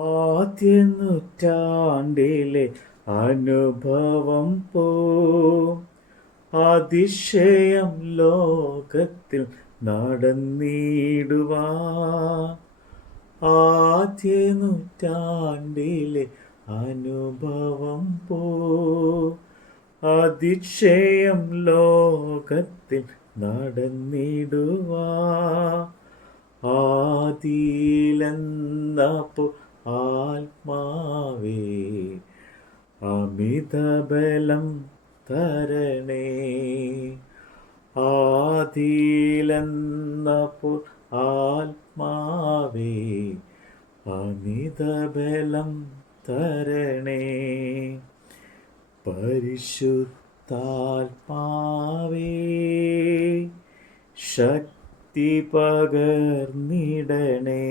ആദ്യ നൂറ്റാണ്ടിലെ അനുഭവം പോ. അതിശയം ലോകത്തിൽ നടന്നിടുവാ. ആദ്യ നൂറ്റാണ്ടിലെ അനുഭവം പോ. അതിശയം ലോകത്തിൽ നടന്നിടുവാ. ആദിയിലെന്നപ്പോ ആത്മാവേ അമിതബലം തരണേ. ആദിയിലെന്നപ്പോൾ ആത്മാവേ അമിതബലം തരണേ. പരിശുദ്ധാത്മാവേ ശക്തി പകർന്നിടണേ.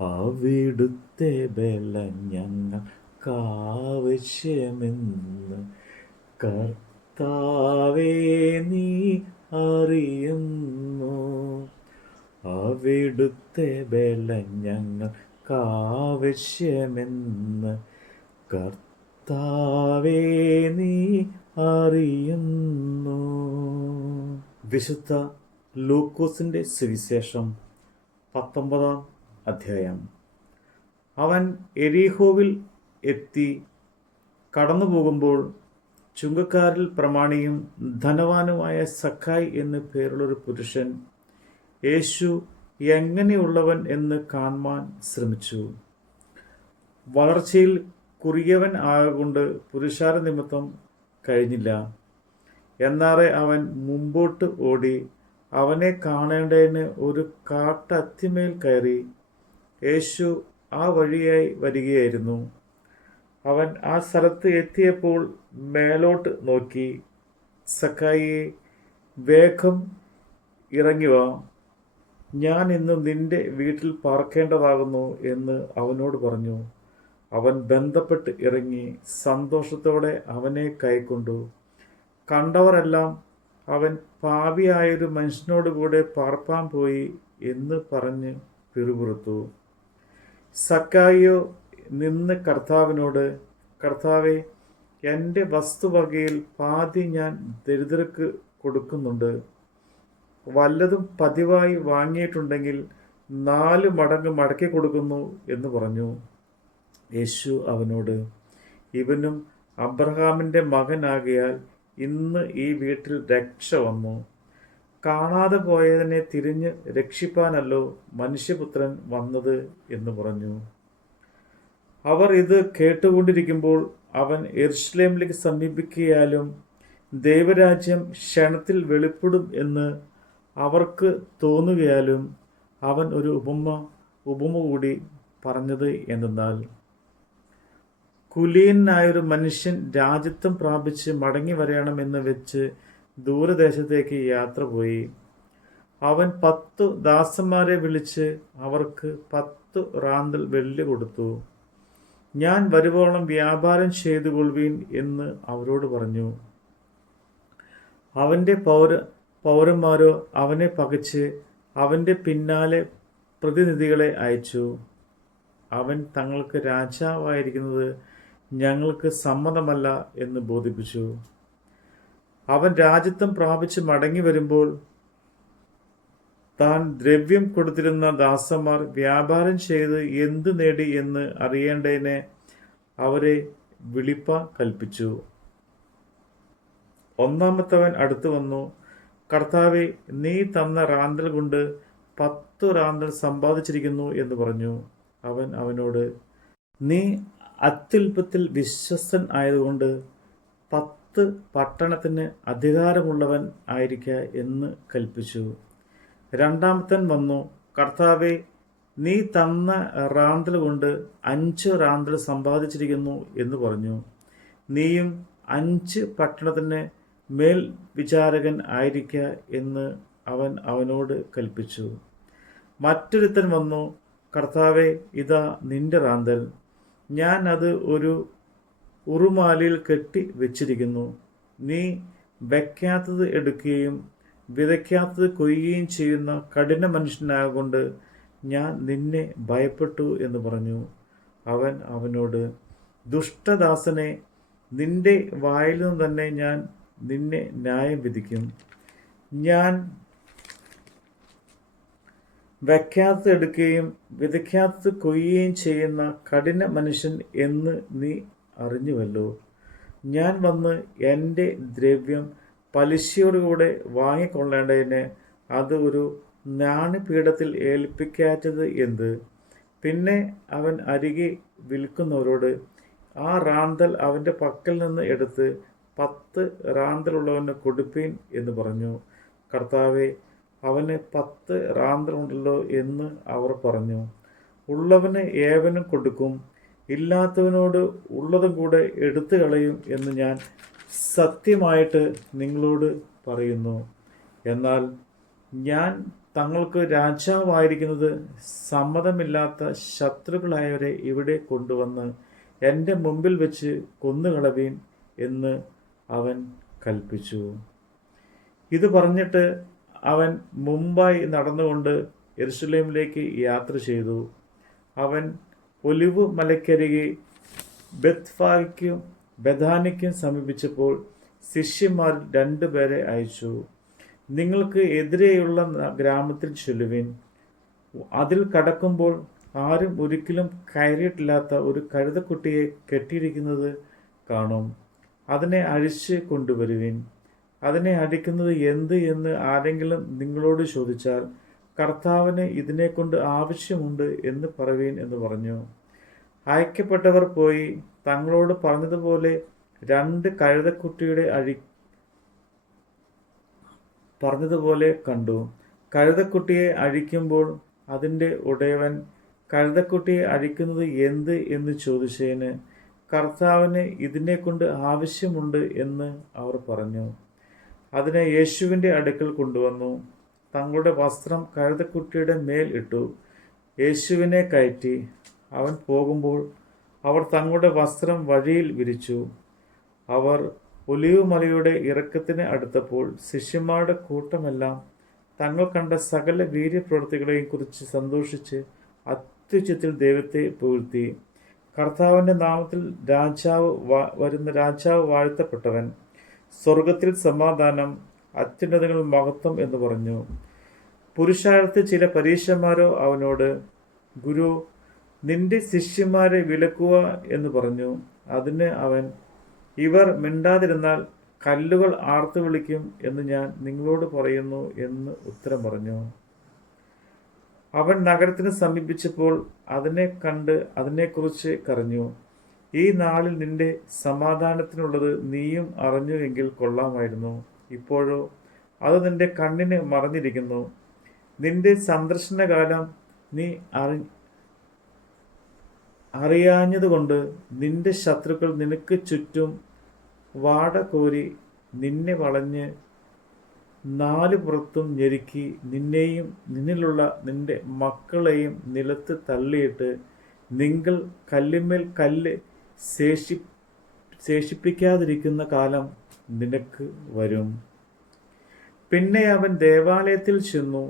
അവിടുത്തെ ബലം ഞങ്ങൾക്കാവശ്യമെന്ന് കർത്താവേ നീ അറിയുന്നു. അവിടുത്തെ ബലം ഞങ്ങൾക്കാവശ്യമെന്ന് കർത്താവേ നീ അറിയുന്നു. വിശുദ്ധ ലൂക്കോസിന്റെ സുവിശേഷം പത്തൊമ്പതാം അധ്യായം. അവൻ എരീഹോവിൽ എത്തി കടന്നു പോകുമ്പോൾ ചുങ്കക്കാരിൽ പ്രമാണിയും ധനവാനുമായ സഖായ് എന്ന് പേരുള്ളൊരു പുരുഷൻ യേശു എങ്ങനെയുള്ളവൻ എന്ന് കാണുവാൻ ശ്രമിച്ചു. വളർച്ചയിൽ കുറിയവൻ ആയതുകൊണ്ട് പുരുഷാര നിമിത്തം കഴിഞ്ഞില്ല. എന്നാറെ അവൻ മുമ്പോട്ട് ഓടി അവനെ കാണേണ്ടതിന് ഒരു കാട്ടത്തിമേൽ കയറി യേശു ആ വഴിയായി വരികയായിരുന്നു. അവൻ ആ സ്ഥലത്ത് എത്തിയപ്പോൾ മേലോട്ട് നോക്കി സക്കായിയെ വേഗം ഇറങ്ങി വാ. ഞാൻ ഇന്ന് നിന്റെ വീട്ടിൽ പാർക്കേണ്ടതാകുന്നു എന്ന് അവനോട് പറഞ്ഞു. അവൻ ബന്ധപ്പെട്ട് ഇറങ്ങി സന്തോഷത്തോടെ അവനെ കൈക്കൊണ്ടു. കണ്ടവരെല്ലാം അവൻ പാവിയായൊരു മനുഷ്യനോട് കൂടെ പാർപ്പാൻ പോയി എന്ന് പറഞ്ഞ് പിറുപിറുത്തു. സക്കായിയോ നിന്ന് കർത്താവിനോട് കർത്താവെ എന്റെ വസ്തുവകയിൽ പാതി ഞാൻ ദരിദ്രർക്ക് കൊടുക്കുന്നുണ്ട്. വല്ലതും പതിവായി വാങ്ങിയിട്ടുണ്ടെങ്കിൽ നാല് മടങ്ങ് മടക്കി കൊടുക്കുന്നു എന്ന് പറഞ്ഞു. യേശു അവനോട് ഇവനും അബ്രഹാമിന്റെ മകനാകിയാൽ ഇന്ന് ഈ വീട്ടിൽ രക്ഷ വന്നു. കാണാതെ പോയതിനെ തിരിഞ്ഞ് രക്ഷിപ്പാനല്ലോ മനുഷ്യപുത്രൻ വന്നത് എന്ന് പറഞ്ഞു. അവർ ഇത് കേട്ടുകൊണ്ടിരിക്കുമ്പോൾ അവൻ എർഷ്ലേമിലേക്ക് സമീപിക്കുകയാലും ദൈവരാജ്യം ക്ഷണത്തിൽ വെളിപ്പെടും എന്ന് അവർക്ക് തോന്നുകയാലും അവൻ ഒരു ഉപമ ഉപമ കൂടി പറഞ്ഞത് എന്തെന്നാൽ കുലീനായൊരു മനുഷ്യൻ രാജ്യത്വം പ്രാപിച്ച് മടങ്ങി വരണമെന്ന് വെച്ച് ദൂരദേശത്തേക്ക് യാത്ര പോയി. അവൻ പത്തു ദാസന്മാരെ വിളിച്ച് അവർക്ക് പത്തു റാന്തൽ വെള്ളി കൊടുത്തു. ഞാൻ വരുവോളം വ്യാപാരം ചെയ്തു കൊള്ളുവീൻ എന്ന് അവരോട് പറഞ്ഞു. അവന്റെ പൗര പൗരന്മാരോ അവനെ പകച്ച് അവന്റെ പിന്നാലെ പ്രതിനിധികളെ അയച്ചു. അവൻ തങ്ങൾക്ക് രാജാവായിരിക്കുന്നത് ഞങ്ങൾക്ക് സമ്മതമല്ല എന്ന് ബോധിപ്പിച്ചു. അവൻ രാജ്യത്വം പ്രാപിച്ച് മടങ്ങി വരുമ്പോൾ താൻ ദ്രവ്യം കൊടുത്തിരുന്ന ദാസന്മാർ വ്യാപാരം ചെയ്ത് എന്തു നേടി എന്ന് അറിയേണ്ടതിനെ അവരെ വിളിപ്പ കൽപ്പിച്ചു. ഒന്നാമത്തവൻ അടുത്തു വന്നു കർത്താവെ നീ തന്ന റാന്തൽ കൊണ്ട് പത്തു റാന്തൽ സമ്പാദിച്ചിരിക്കുന്നു എന്ന് പറഞ്ഞു. അവൻ അവനോട് നീ അത്യുൽപത്തിൽ വിശ്വസ്തൻ ആയതുകൊണ്ട് പത്ത് പട്ടണത്തിന് അധികാരമുള്ളവൻ ആയിരിക്ക എന്ന് കൽപ്പിച്ചു. രണ്ടാമത്തൻ വന്നു കർത്താവെ നീ തന്ന റാന്തൽ കൊണ്ട് അഞ്ച് റാന്തൽ സമ്പാദിച്ചിരിക്കുന്നു എന്ന് പറഞ്ഞു. നീയും അഞ്ച് പട്ടണത്തിന് മേൽ വിചാരകൻ ആയിരിക്ക എന്ന് അവൻ അവനോട് കൽപ്പിച്ചു. മറ്റൊരുത്തൻ വന്നു കർത്താവെ ഇതാ നിന്റെ റാന്തൽ. ഞാൻ അത് ഒരു ഉറുമാലിൽ കെട്ടി വെച്ചിരിക്കുന്നു. നീ വയ്ക്കാത്തത് എടുക്കുകയും വിതയ്ക്കാത്തത് കൊയ്യുകയും ചെയ്യുന്ന കഠിന മനുഷ്യനായതുകൊണ്ട് ഞാൻ നിന്നെ ഭയപ്പെട്ടു എന്ന് പറഞ്ഞു. അവൻ അവനോട് ദുഷ്ടദാസനെ നിന്റെ വായിൽ നിന്ന് തന്നെ ഞാൻ നിന്നെ ന്യായം വിധിക്കും. ഞാൻ വയ്ക്കാത്തത് എടുക്കുകയും വിതയ്ക്കാത്തത് കൊയ്യുകയും ചെയ്യുന്ന കഠിന മനുഷ്യൻ എന്ന് നീ അറിഞ്ഞുവല്ലോ. ഞാൻ വന്ന് എന്റെ ദ്രവ്യം പലിശയോടുകൂടെ വാങ്ങിക്കൊള്ളേണ്ടതിന് അത് ഒരു നാണിപീഠത്തിൽ ഏൽപ്പിക്കാത്തത് എന്ത്? പിന്നെ അവൻ അരികെ വിൽക്കുന്നവരോട് ആ റാന്തൽ അവന്റെ പക്കൽ നിന്ന് എടുത്ത് പത്ത് റാന്തലുള്ളവന് കൊടുപ്പീൻ എന്ന് പറഞ്ഞു. കർത്താവെ അവന് പത്ത് റാന്തലുണ്ടല്ലോ എന്ന് അവർ പറഞ്ഞു. ഉള്ളവന് ഏവനും കൊടുക്കും ഇല്ലാത്തവനോട് ഉള്ളതും കൂടെ എടുത്തു കളയും എന്ന് ഞാൻ സത്യമായിട്ട് നിങ്ങളോട് പറയുന്നു. എന്നാൽ ഞാൻ തങ്ങൾക്ക് രാജാവായിരിക്കുന്നത് സമ്മതമില്ലാത്ത ശത്രുക്കളായവരെ ഇവിടെ കൊണ്ടുവന്ന് എന്റെ മുമ്പിൽ വെച്ച് കൊന്നുകളവീൻ എന്ന് അവൻ കൽപ്പിച്ചു. ഇത് പറഞ്ഞിട്ട് അവൻ മുംബൈ നടന്നുകൊണ്ട് എരുസലേമിലേക്ക് യാത്ര ചെയ്തു. അവൻ ഒലിവ് മലക്കരികെ ബത്ഫായ്ക്കും ബദാനിക്കും സമീപിച്ചപ്പോൾ ശിഷ്യന്മാർ രണ്ടുപേരെ അയച്ചു. നിങ്ങൾക്ക് എതിരെയുള്ള ഗ്രാമത്തിൽ ചൊല്ലുവിൻ. അതിൽ കടക്കുമ്പോൾ ആരും ഒരിക്കലും കയറിയിട്ടില്ലാത്ത ഒരു കഴുതക്കുട്ടിയെ കെട്ടിയിരിക്കുന്നത് കാണും. അതിനെ അഴിച്ച് കൊണ്ടുവരുവിൻ. അതിനെ അടിക്കുന്നത് എന്ത് എന്ന് ആരെങ്കിലും നിങ്ങളോട് ചോദിച്ചാൽ കർത്താവിന് ഇതിനെക്കൊണ്ട് ആവശ്യമുണ്ട് എന്ന് പറവീൻ എന്ന് പറഞ്ഞു. അയക്കപ്പെട്ടവർ പോയി തങ്ങളോട് പറഞ്ഞതുപോലെ രണ്ട് കഴുതക്കുട്ടിയുടെ അഴി പറഞ്ഞതുപോലെ കണ്ടു. കഴുതക്കുട്ടിയെ അഴിക്കുമ്പോൾ അതിന്റെ ഉടയവൻ കഴുതക്കുട്ടിയെ അഴിക്കുന്നത് എന്ത് എന്ന് ചോദിച്ചതിന് കർത്താവിന് ഇതിനെക്കൊണ്ട് ആവശ്യമുണ്ട് എന്ന് അവർ പറഞ്ഞു. അതിനെ യേശുവിന്റെ അടുക്കൽ കൊണ്ടുവന്നു. തങ്ങളുടെ വസ്ത്രം കഴുതക്കുട്ടിയുടെ മേൽ ഇട്ടു. യേശുവിനെ കയറ്റി. അവൻ പോകുമ്പോൾ അവർ തങ്ങളുടെ വസ്ത്രം വഴിയിൽ വിരിച്ചു. അവർ ഒലിവ് മലയുടെ ഇറക്കത്തിന് അടുത്തപ്പോൾ ശിഷ്യന്മാരുടെ കൂട്ടമെല്ലാം തങ്ങൾ കണ്ട സകല വീര്യപ്രവൃത്തികളെയും കുറിച്ച് സന്തോഷിച്ച് അത്യുച്ചത്തിൽ ദൈവത്തെ പുകഴ്ത്തി. കർത്താവിന്റെ നാമത്തിൽ രാജാവ് വരുന്ന രാജാവ് വാഴ്ത്തപ്പെട്ടവൻ. സ്വർഗത്തിൽ സമാധാനം അത്യുന്നതങ്ങൾ മഹത്വം എന്ന് പറഞ്ഞു. പുരുഷാരത്ത് ചില പരീക്ഷന്മാരോ അവനോട് ഗുരു നിന്റെ ശിഷ്യന്മാരെ വിലക്കുക എന്ന് പറഞ്ഞു. അതിന് അവൻ ഇവർ മിണ്ടാതിരുന്നാൽ കല്ലുകൾ ആർത്തു വിളിക്കും എന്ന് ഞാൻ നിങ്ങളോട് പറയുന്നു എന്ന് ഉത്തരം പറഞ്ഞു. അവൻ നഗരത്തിന് സമീപിച്ചപ്പോൾ അതിനെ കണ്ട് അതിനെക്കുറിച്ച് കരഞ്ഞു. ഈ നാളിൽ നിന്റെ സമാധാനത്തിനുള്ളത് നീയും അറിഞ്ഞു എങ്കിൽ കൊള്ളാമായിരുന്നു. ഇപ്പോഴോ അത് നിന്റെ കണ്ണിന് മറഞ്ഞിരിക്കുന്നു. നിന്റെ സന്ദർശനകാലം നീ അറി അറിയാഞ്ഞതുകൊണ്ട് നിന്റെ ശത്രുക്കൾ നിനക്ക് ചുറ്റും വാട കോരി നിന്നെ വളഞ്ഞ് നാല് പുറത്തും ഞെരുക്കി നിന്നെയും നിന്നിലുള്ള നിന്റെ മക്കളെയും നിലത്ത് തള്ളിയിട്ട് നിങ്ങൾ കല്ലിമേൽ കല്ല് ശേഷി ശേഷിപ്പിക്കാതിരിക്കുന്ന കാലം നിനക്ക് വരും. പിന്നെ അവൻ ദേവാലയത്തിൽ ചെന്നു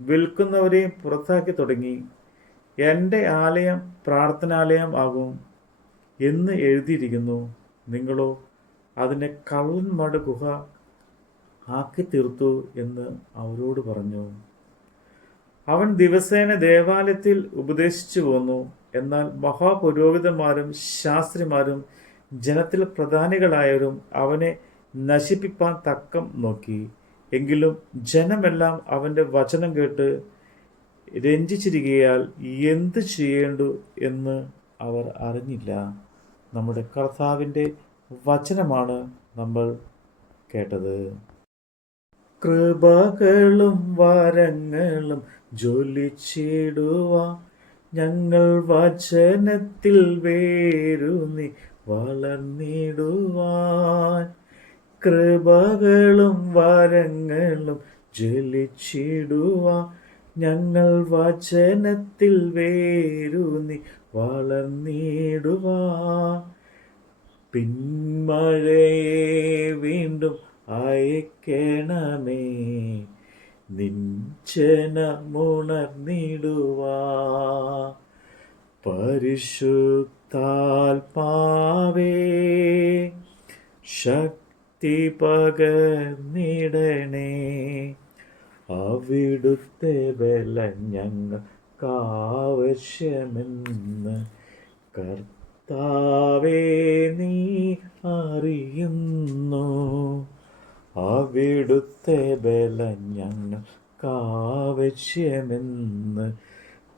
വിൽക്കുന്നവരെയും പുറത്താക്കി തുടങ്ങി. എന്റെ ആലയം പ്രാർത്ഥനാലയം ആകും എന്ന് എഴുതിയിരിക്കുന്നു. നിങ്ങളോ അതിനെ കള്ളന്മാരുടെ ഗുഹ ആക്കി തീർത്തു എന്ന് അവരോട് പറഞ്ഞു. അവൻ ദിവസേന ദേവാലയത്തിൽ ഉപദേശിച്ചു പോന്നു. എന്നാൽ മഹാപുരോഹിതന്മാരും ശാസ്ത്രിമാരും ജനത്തിൽ പ്രധാനികളായവരും അവനെ നശിപ്പിപ്പാൻ തക്കം നോക്കി. എങ്കിലും ജനമെല്ലാം അവന്റെ വചനം കേട്ട് രഞ്ജിച്ചിരിക്കയാൽ എന്ത് ചെയ്യേണ്ടു എന്ന് അവർ അറിഞ്ഞില്ല. നമ്മുടെ കർത്താവിന്റെ വചനമാണ് നമ്മൾ കേട്ടത്. കൃപകളും വരങ്ങളും ജ്വലിച്ചിടുവാ ഞങ്ങൾ വചനത്തിൽ വേരുന്നി വളർന്നിടുവാൻ. കൃപകളും വരങ്ങളും ജ്വലിച്ചിടുവാ ഞങ്ങൾ വചനത്തിൽ വേരുന്നി വളർന്നിടുവാ പിന്മഴയെ വീണ്ടും അയക്കണമേ. നിഞ്ചനമുണർന്നിടുവാ പരിശുദ്ധാത്മാവേ ശക്തി പകർന്നിടണേ. അവിടുത്തെ ബലം ഞങ്ങൾക്കാവശ്യമെന്ന് കർത്താവേ നീ അറിയുന്നു. അവിടുത്തെ ബലം ഞങ്ങൾക്കാവശ്യമെന്ന്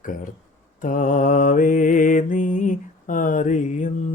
കർത്താവേ നീ അറിയുന്നു.